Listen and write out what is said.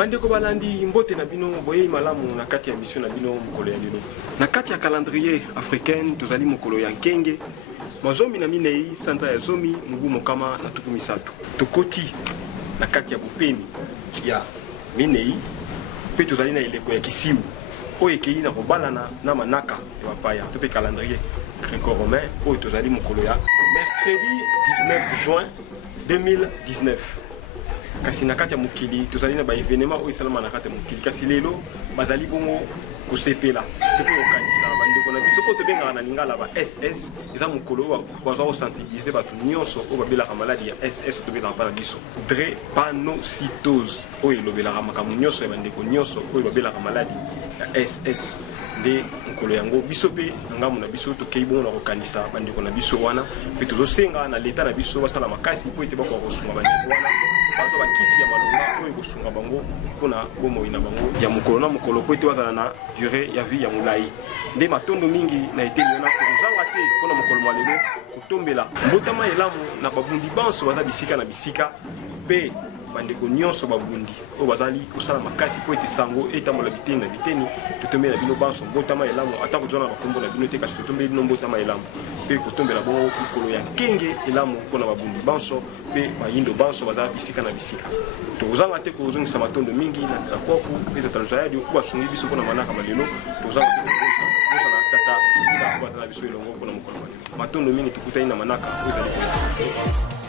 Bandeko balandi mbote na bino boye malamu na kati ya mission na bino mokolo ya lelo. Na kati ya calendrier africaine tozali mokolo ya nkenge. Mazomi na minei sanza ya zomi mubu mokama na tuku misatu. Tokoti na kati ya bupemi ya minei pe tozali na eleko ya kisiu. Oyo ekei na kobalana na manaka ya bapaya. Tope calendrier gréco-romain oyo tozali mokolo ya mercredi 19 juin 2019. Kasi na kati ya mokili tozali na ba événement oyo salama na kati ya mokili kasi lelo bazali bongo kosepela tope okanisa bandeko na biso ko tobengaka na lingala ba SS eza mokolo bazwa kosensibiliser bato nyonso oyo babelaka maladi ya SS tobengaka mpa na biso drépanocytose oyo elobelaka makambo nyonso ya bandeko nyonso oyo babelaka maladi ya SS nde mokolo yango biso mpe ngambo na biso tokei bongo na kokanisa bandeko na biso wana mpe tozosenga na leta na biso basala makasi mpo ete bakoka kosunga bandeko wana bazo bakisi ya malonga oyo kosunga bango mpona bomoi na bango ya mokolo na mokolo po ete bazala na durée ya vie ya molai nde matondo mingi na eteni wana kozanga te mpona mokolo mwa lelo kotombela mbotama elamu na babundi banso baza bisika na bisika mpe bandeko nyonso babundi oyo bazali kosala makasi po ete sango etambola biteni na biteni totombela bino banso mbotama elamu ata kozwa na bakombo na bino te kasi totombeli bino mbotama elamu mpe kotombela bongo mokolo ya nkenge elamu mpona babundi banso mpe bayindo banso baza bisika na bisika tokozanga te kozongisa matondo mingi na kopu mpe tatalozayadi oyo basungi biso mpona manaka malelo tozanga te kozongisa na tata na biso elongo mpona mokolo malelo matondo mingi tokutani na manaka oyo ezali